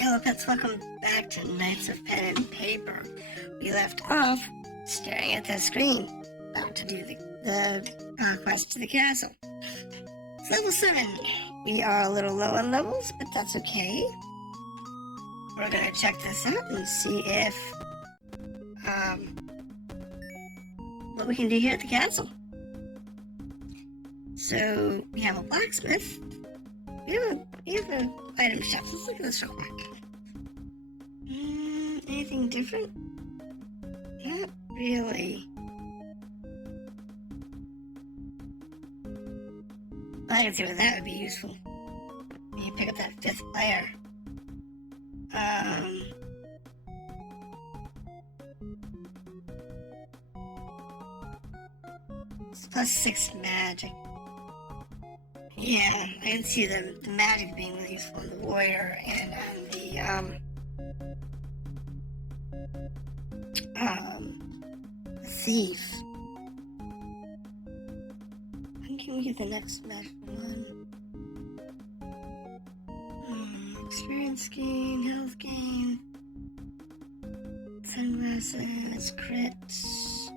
Hello pets, welcome back to Knights of Pen and Paper. We left off staring at the screen, about to do the quest to the castle. It's level 7. We are a little low on levels, but that's okay. We're gonna check this out and see if what we can do here at the castle. So we have a blacksmith. We have an item shop. Let's look at this real quick. Anything different? Not really. I can see where that would be useful. You pick up that 5th player. It's +6 magic. Yeah, I can see the magic being really useful on the warrior and on the thief. When can we get the next magic one? Experience gain, health gain, sunglasses, crits,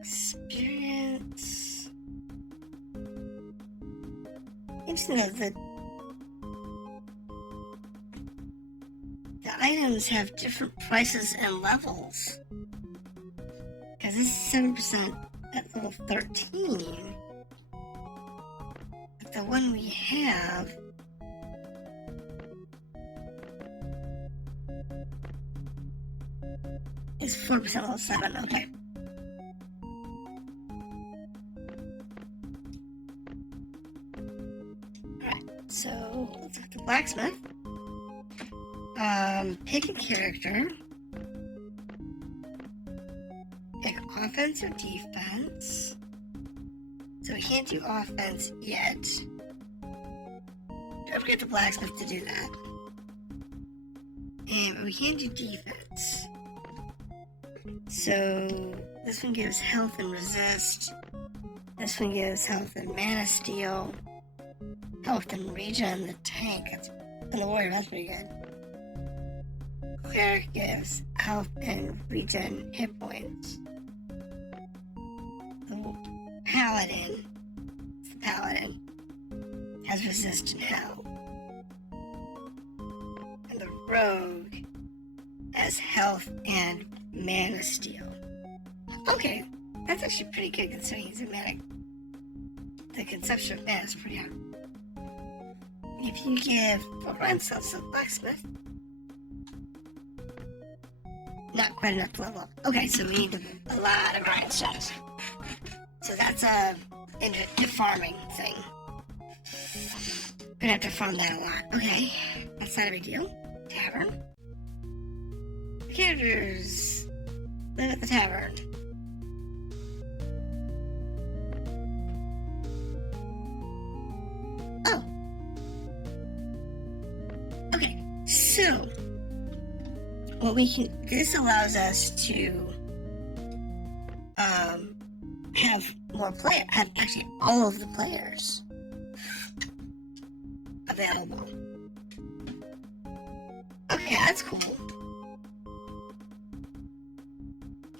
experience. Interesting though, the items have different prices and levels. Because this is 7% at level 13. But the one we have is 4% level 7, okay. Alright, so let's look at the blacksmith. Pick a character. Pick offense or defense. So we can't do offense yet. Don't forget the blacksmith to do that. And we can't do defense. So this one gives health and resist. This one gives health and mana steal. Health and regen the tank. And the warrior, that's pretty good. Cleric gives health and regen hit points. The paladin has resist and health. And the rogue has health and mana steal. Okay, that's actually pretty good considering he's a mana. The consumption of mana is pretty high. If you give 4 grind cells to the blacksmith, not quite enough to level up. Okay, so we need a lot of grind cells. So that's a farming thing. We're gonna have to farm that a lot. Okay, that's not a big deal. Tavern. Characters live at the tavern. Oh. Okay, so what we can, this allows us to have more have actually all of the players available. Okay, that's cool.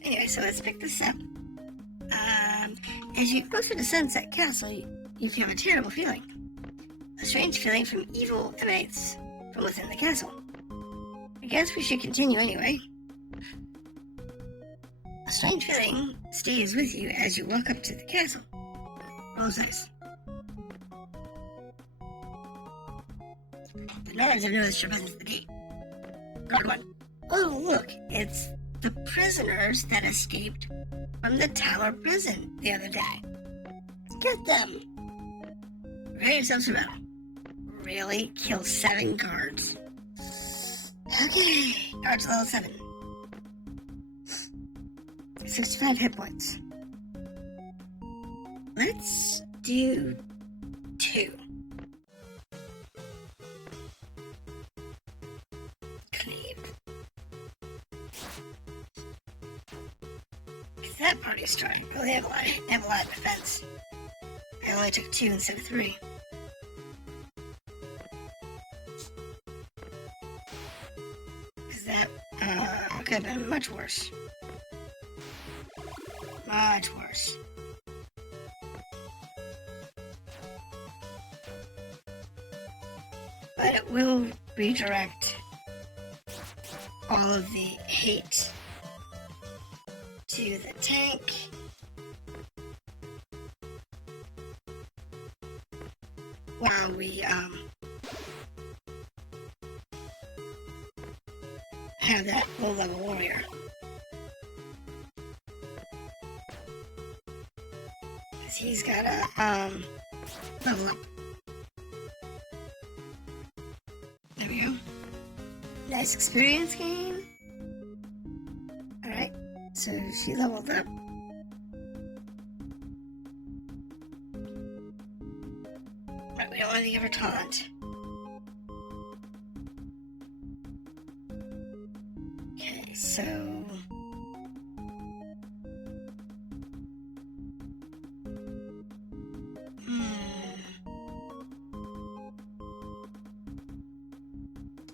Anyway, so let's pick this up. As you go through the Sunset Castle, you feel a terrible feeling. A strange feeling from evil emanates from within the castle. I guess we should continue anyway. A strange feeling stays with you as you walk up to the castle. Roll dice. The knights have noticed your presence at the gate. Guard 1. Oh, look, it's the prisoners that escaped from the tower prison the other day. Get them! Prepare yourselves for battle. Really? Kill 7 guards. Okay, guards level 7. 65 hit points. Let's do 2. That party is strong. Oh, they have a lot of defense. I only took 2 instead of 3. could have been much worse. Much worse. But it will redirect all of the hate to the tank. While we have that low-level warrior. Cause he's gotta level up. There we go. Nice experience gain. Alright, so she leveled up. Right, we don't want to give her taunt. Okay, so...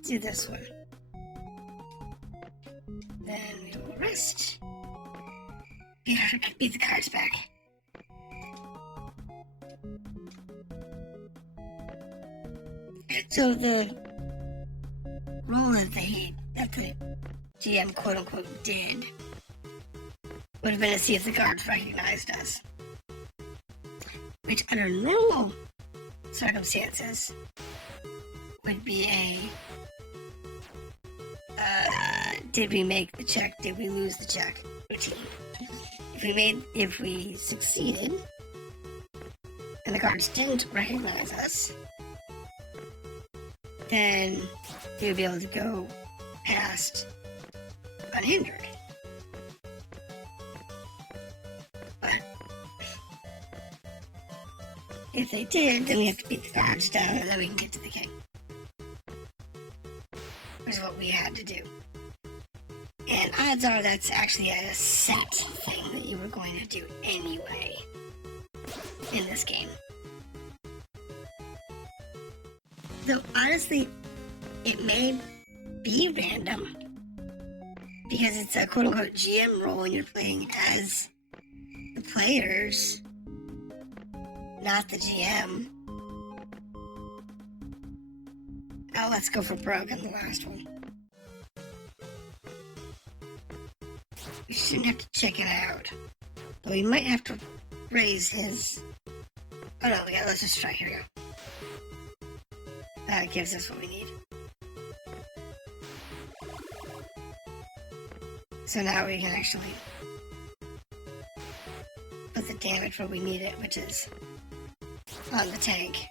do this one. Then we will rest. Beat the cards back. So the role that the GM quote unquote did would have been to see if the guards recognized us. Which under normal circumstances would be a did we make the check, did we lose the check routine. If we succeeded and the guards didn't recognize us, then we would be able to go past unhindered. But if they did, then we have to beat the guards down and then we can get to the king. Which is what we had to do. And odds are that's actually a set thing that you were going to do anyway in this game. Though honestly, it may be random because it's a quote-unquote GM role and you're playing as the players, not the GM. Oh, let's go for broke on the last one. We shouldn't have to check it out. But we might have to raise his... Oh no, yeah, let's just try. Here we go. That gives us what we need. So now we can actually put the damage where we need it, which is on the tank.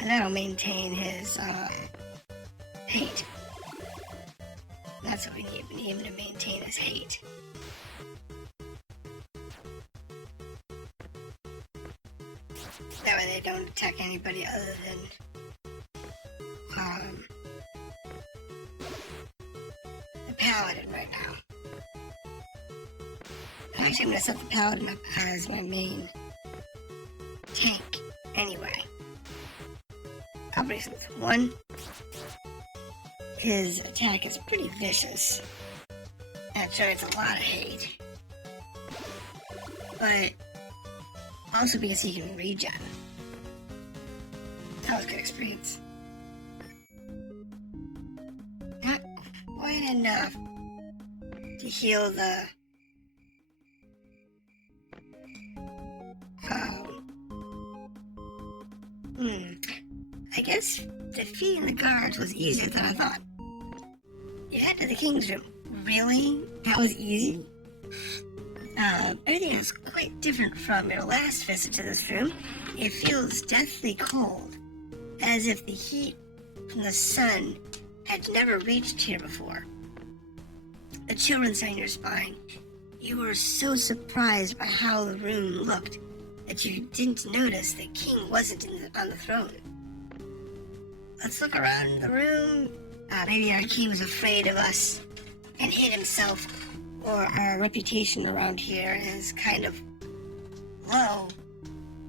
And that'll maintain his hate. That's what we need. We need him to maintain his hate. That way they don't attack anybody other than the paladin right now. Actually, I'm going to set the paladin up as my main tank anyway. Couple reasons. One, his attack is pretty vicious. And it generates a lot of hate. But also because he can regen. That was a good experience. Not quite enough to heal the I guess defeating the guards was easier than I thought. You head to the king's room. Really? That was easy? Everything is quite different from your last visit to this room. It feels deathly cold, as if the heat from the sun had never reached here before. A chill runs down your spine. You were so surprised by how the room looked that you didn't notice the king wasn't on the throne. Let's look around the room. Maybe our king was afraid of us and hid himself, or our reputation around here is kind of low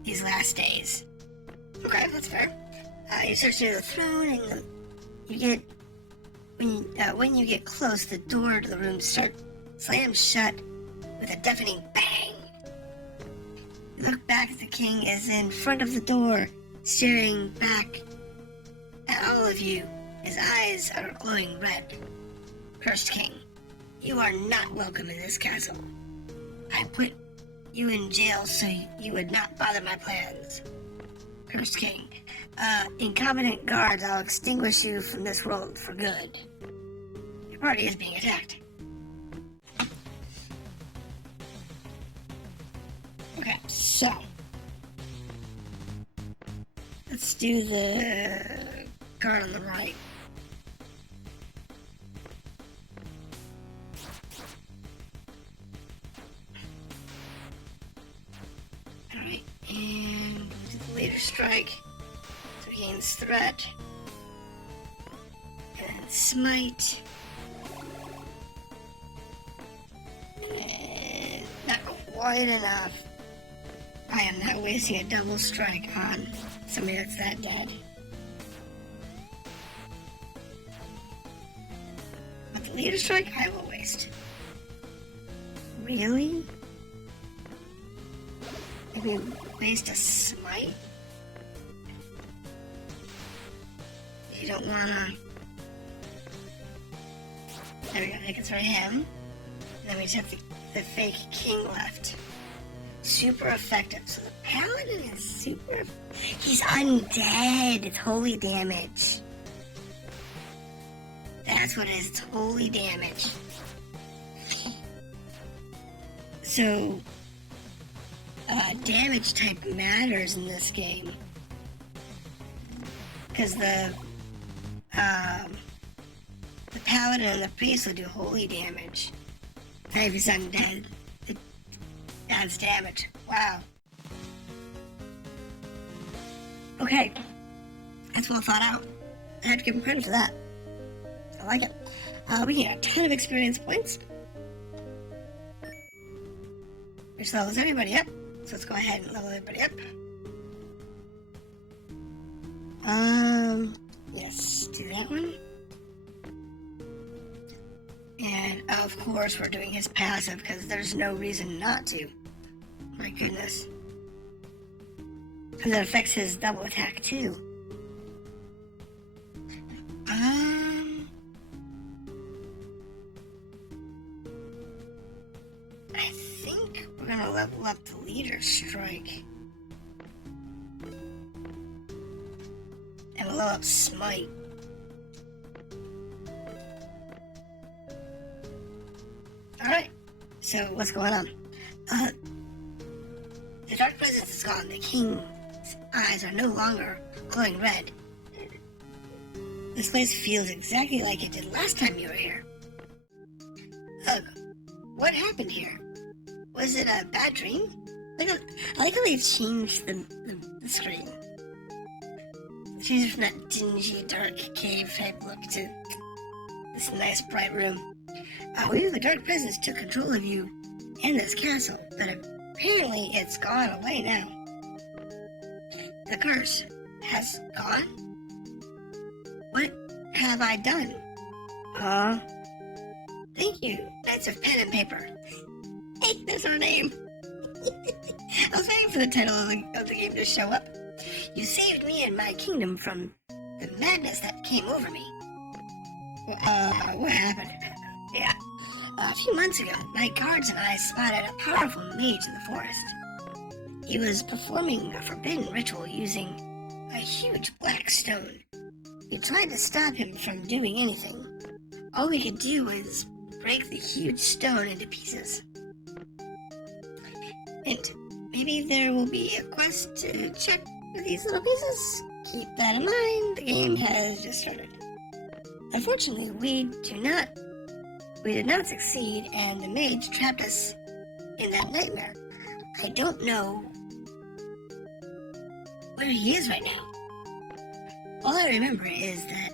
these last days. Okay, that's fair. You search near the throne, and you get when you get close, the door to the room slams shut with a deafening bang. You look back, the king is in front of the door, staring back at all of you. His eyes are glowing red. Cursed king, you are not welcome in this castle. I put you in jail so you would not bother my plans. Cursed king, incompetent guards, I'll extinguish you from this world for good. Your party is being attacked. Okay, so let's do the card on the right. Alright, and we'll do the later strike. So he gains threat. And smite. And not quite enough. I am not wasting a double strike on somebody that's that dead. But the leader strike, I will waste. Really? Maybe waste a smite? You don't wanna... There we go, I can throw him. And then we just have the fake king left. Super effective. So the paladin is super... He's undead. It's holy damage. That's what it is. It's holy damage. So, damage type matters in this game. Because the paladin and the priest will do holy damage. And if he's undead, it adds damage. Wow. Okay. That's well thought out. I have to give him credit for that. I like it. We get a ton of experience points. Which levels everybody up. So let's go ahead and level everybody up. Yes, do that one. And of course we're doing his passive because there's no reason not to. My goodness. Because it affects his double attack too. I think we're gonna level up the leader strike. And we'll level up smite. Alright, so what's going on? The dark presence is gone. The king's eyes are no longer glowing red. This place feels exactly like it did last time you were here. Ugh, what happened here? Was it a bad dream? I like how they've changed the screen. Changed from that dingy, dark cave type look to this nice, bright room. We, the dark presence, took control of you and this castle, but apparently it's gone away now. The curse has gone? What have I done? Thank you, Knights of Pen and Paper. Hey, that's our name. I was waiting for the title of the game to show up. You saved me and my kingdom from the madness that came over me. What happened? Yeah. A few months ago, my guards and I spotted a powerful mage in the forest. He was performing a forbidden ritual using a huge black stone. We tried to stop him from doing anything. All we could do was break the huge stone into pieces. And maybe there will be a quest to check for these little pieces. Keep that in mind, the game has just started. Unfortunately, we did not succeed, and the mage trapped us in that nightmare. I don't know where he is right now. All I remember is that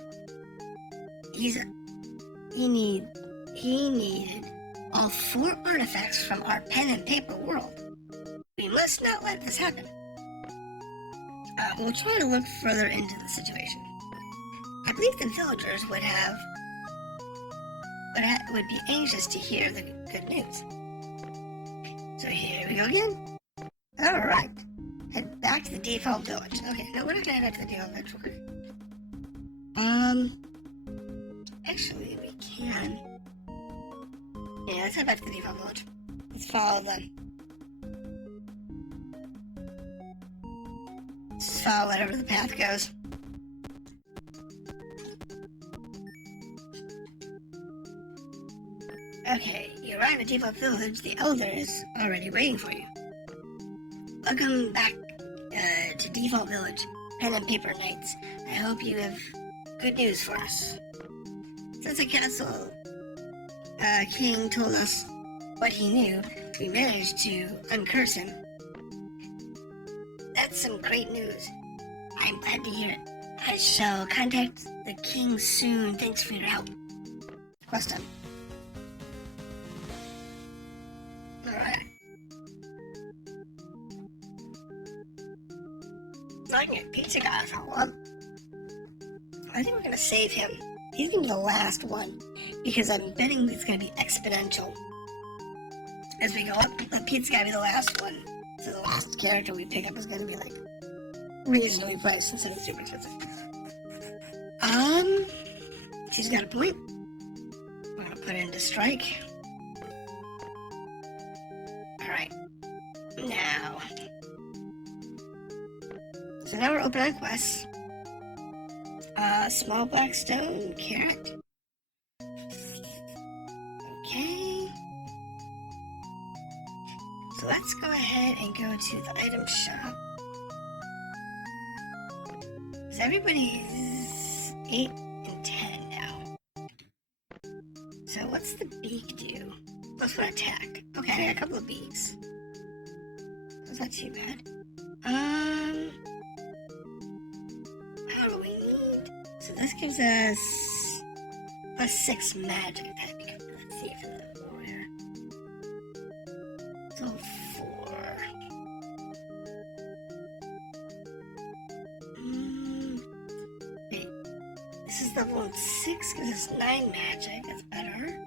he needed all 4 artifacts from our pen and paper world. We must not let this happen. We'll try to look further into the situation. I believe the villagers would be anxious to hear the good news. So here we go again. Alright. Head back to the default village. Okay, no, we're not gonna head back to the default village. Actually, we can. Yeah, let's head back to the default village. Let's follow them. Just follow whatever the path goes. Okay, you arrive at default village. The elder is already waiting for you. Welcome back to default village, pen and paper knights. I hope you have good news for us. Since the castle king told us what he knew, we managed to uncurse him. That's some great news. I'm glad to hear it. I shall contact the king soon. Thanks for your help. Quest done. Alright. Like pizza guy for one. I think we're gonna save him. He's gonna be the last one because I'm betting it's gonna be exponential. As we go up, the pizza guy be the last one. So the last character we pick up is gonna be like reasonably priced instead of super expensive. She's got a point. We're gonna put it into strike. Alright. Now. So now we're open on quests. Small black stone, carrot. Okay. So let's go ahead and go to the item shop. So everybody's 8 and 10 now. So what's the beak do? Plus one attack. Okay, I got a couple of beaks. That's not too bad. How do we need? So this gives us plus 6 magic attack. Let's see for the warrior. So 4. Wait. This is level 6, gives us 9 magic. That's better.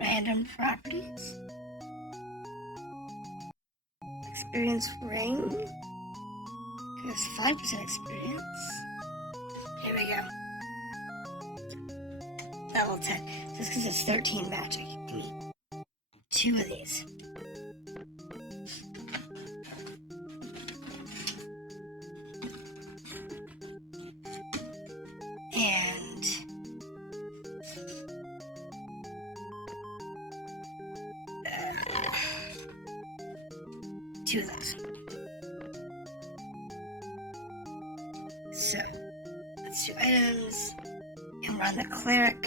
Random properties. Experience ring. Gives 5% experience. Here we go. Level 10. Just because it's 13 magic. I need 2 of these. And 2 of those. So, let's do items, and we're on the cleric.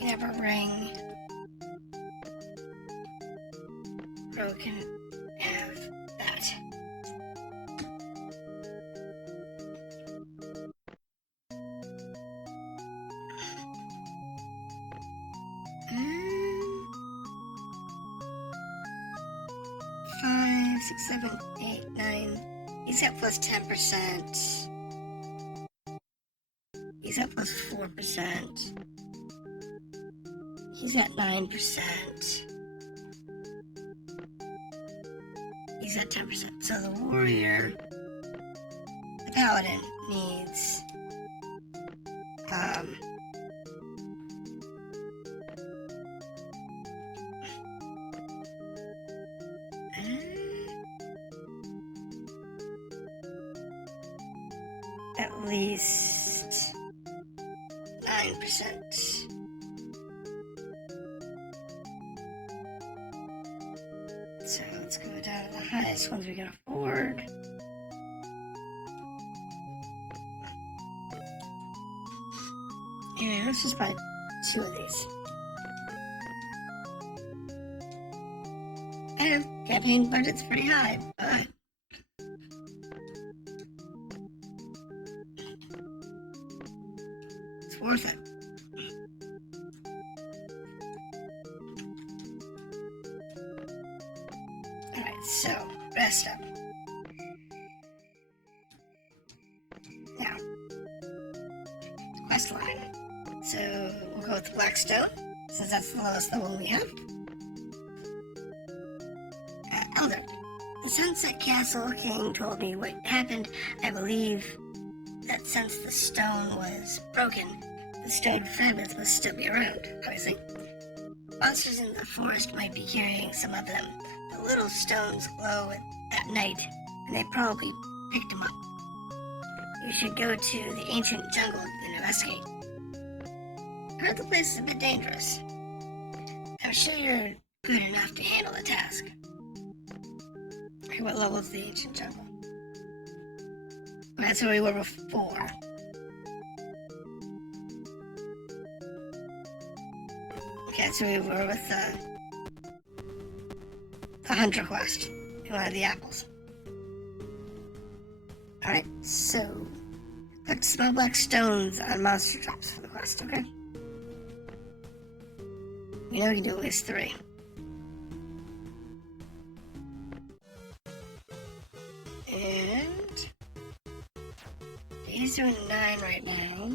You can have a ring. Or we can have that. Five, 6, 7, 8, 9. He's at plus 10%. He's at plus 4%. He's at 9%. He's at 10%. So the warrior, the paladin, needs at least 9%. So let's go down to the highest ones we can afford. And let's just buy 2 of these. And campaign budget's pretty high, but it's worth it. quest line. So we'll go with the black stone, since that's the lowest level we have. Elder. The Sunset Castle King told me what happened. I believe that since the stone was broken, the stone fragments must still be around, obviously. Monsters in the forest might be carrying some of them. The little stones glow at night, and they probably picked them up. You should go to the ancient jungle and investigate. I heard the place is a bit dangerous. I'm sure you're good enough to handle the task. Okay, what level is the ancient jungle? That's where we were before. Okay, that's where we were with the hunter quest. We wanted the apples. Alright, so collect small black stones on monster traps for the quest, okay? We know we can do at least 3. And he's doing 9 right now.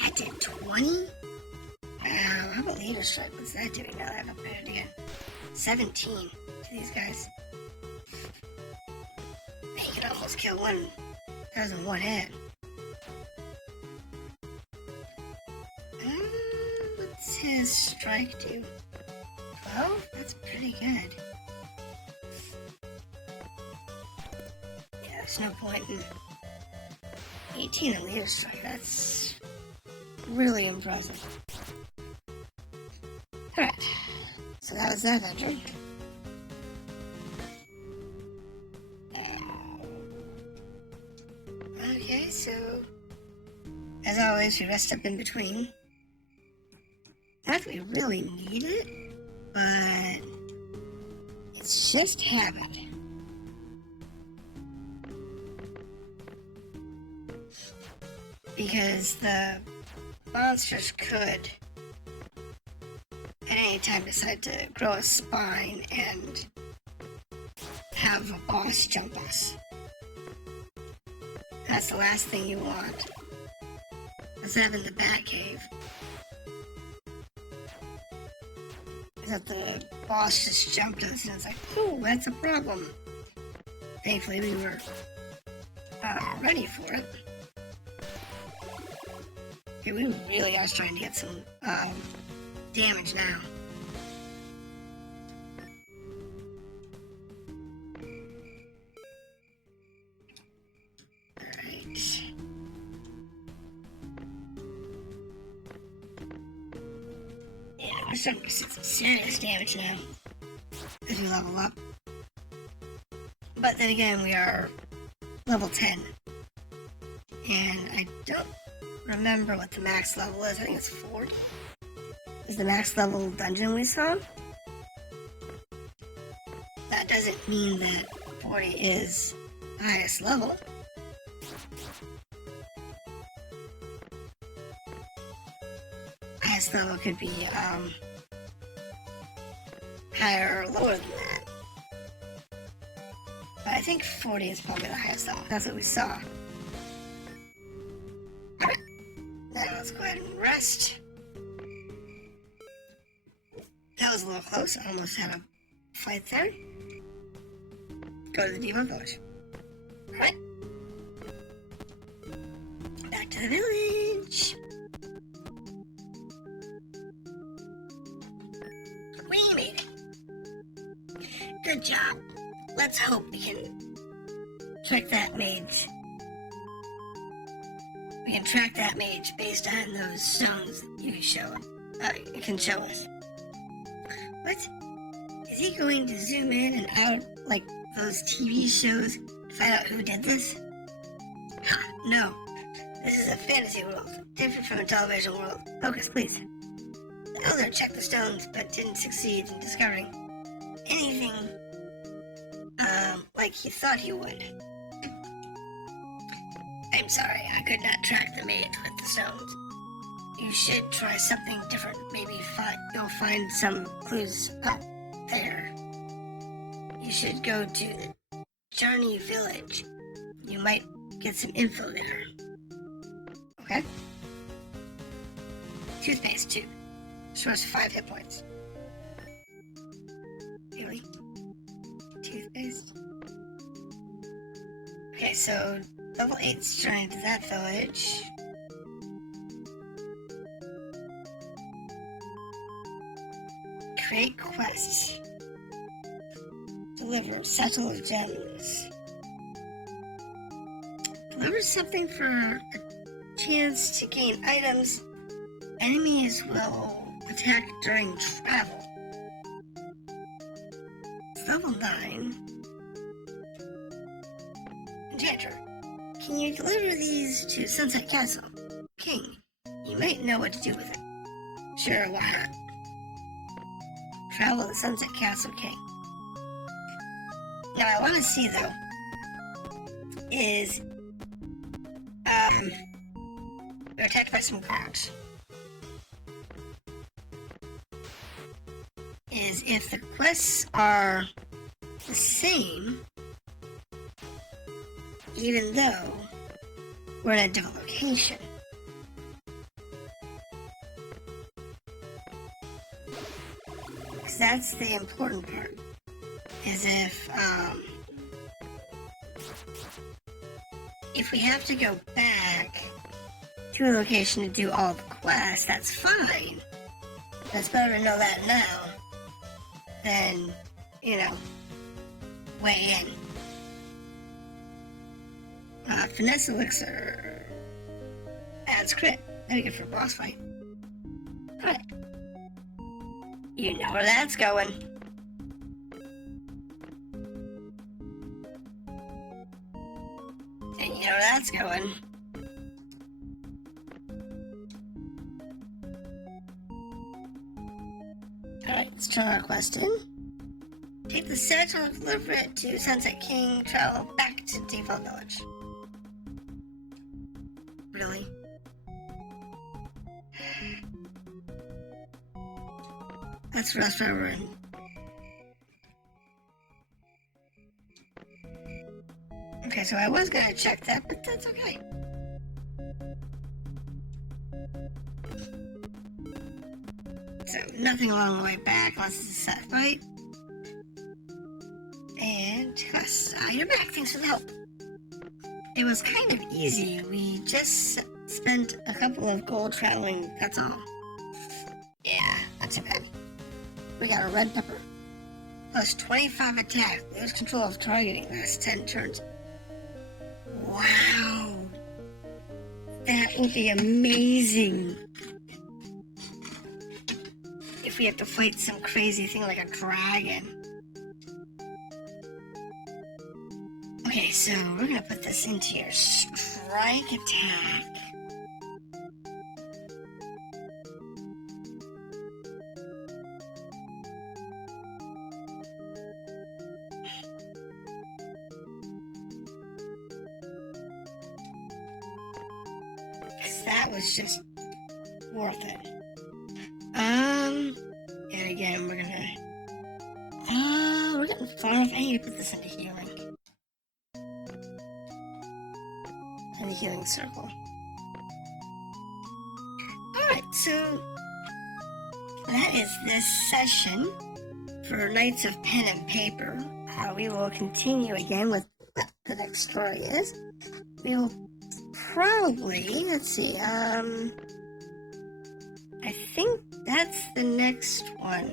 That did 20? Wow, how about leader strike? What's that doing now that I've upgraded again? 17 to these guys. He could almost kill one. That was in one hit. What's his strike do? 12? That's pretty good. Yeah, there's no point in 18 in leader strike. That's really impressive. Alright, so that was that adventure. Okay, so as always, we rest up in between. Not that we really need it, but it's just habit. Because the monsters could at any time decide to grow a spine and have a boss jump us. That's the last thing you want. What's that in the Batcave? Is that the boss just jumped us and it's like, oh, that's a problem. Thankfully we were ready for it. Okay, we really are trying to get some damage now. Alright. Yeah, we're starting to see some serious damage now as we level up. But then again, we are level 10. And I don't remember what the max level is. I think it's 40. Is the max level dungeon we saw? That doesn't mean that 40 is the highest level. Highest level could be higher or lower than that. But I think 40 is probably the highest level. That's what we saw. Alright. Now let's go ahead and rest. That was a little close. I almost had a fight there. Go to the Demon Village. Alright. Back to the village. We made it. Good job. Let's hope we can track that mage. We can track that mage based on those stones you can show us. What? Is he going to zoom in and out like those TV shows to find out who did this? No. This is a fantasy world, different from a television world. Focus, please. The elder checked the stones, but didn't succeed in discovering anything like he thought he would. I'm sorry, I could not track the mage with the stones. You should try something different. Maybe you'll find some clues up there. You should go to the Journey Village. You might get some info there. Okay. Toothpaste 2. Restores 5 hit points. Really? Toothpaste? Okay, so level 8's journey to that village. Create quests. Deliver satchel of gems. Deliver something for a chance to gain items. Enemies will attack during travel. It's level 9. Enchanter. Can you deliver these to Sunset Castle? King. You might know what to do with it. Sure, why not? Travel to Sunset Castle, King. Now, I want to see, though, is, we're attacked by some crowds. Is if the quests are the same, even though we're in a different location. Because that's the important part. Is if we have to go back to a location to do all the quests, that's fine. That's better to know that now than, way in. Finesse elixir adds crit. That'd be good for a boss fight. Alright. You know where that's going. And you know where that's going. Alright, let's turn our quest in. Take the satchel and deliver it to Sunset King. Travel back to Default Village. Really? That's the restaurant we're in. Okay, so I was gonna check that, but that's okay. So, nothing along the way back unless it's a set fight. And, yes, you're back. Thanks for the help. It was kind of easy. We just spent a couple of gold traveling, that's all. Yeah, not too bad. We got a red pepper. Plus 25 attack. Lose control of targeting. Last 10 turns. Wow. That would be amazing. If we have to fight some crazy thing like a dragon. Okay, so we're gonna put this into your strike attack. That was just worth it. And again, we're getting far enough. I need to put this into healing. In the healing circle. Alright, so that is this session for Knights of Pen and Paper. We will continue again with what the next story is. We will probably, let's see, I think that's the next one.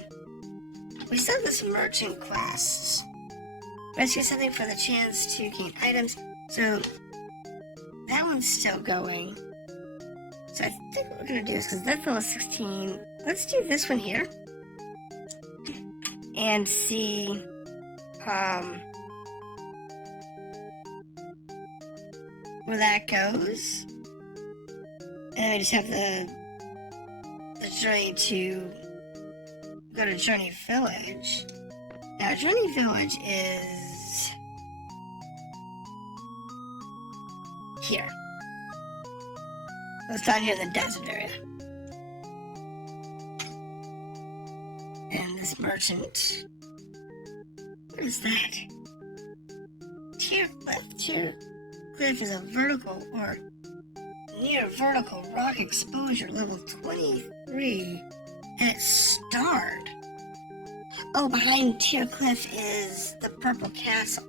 We still have this merchant quest. Rescue something for the chance to gain items. So that one's still going. So I think what we're gonna do is, because that's level 16, let's do this one here. And see, where that goes. And then we just have the journey to go to Journey Village. Now, Journey Village is here. It's down here in the desert area. And this merchant, what is that? Tier cliff is a vertical or near vertical rock exposure level 23, and it's starred. Oh, behind Tier Cliff is the Purple Castle.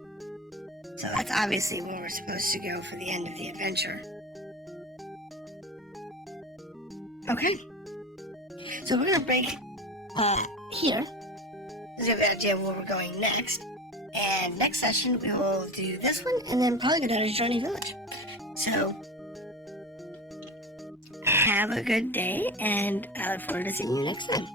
So that's obviously where we're supposed to go for the end of the adventure. Okay. So we're going to break here. So we have an idea of where we're going next. And next session, we will do this one and then probably go down to Johnny Village. So, have a good day, and I look forward to seeing you next time.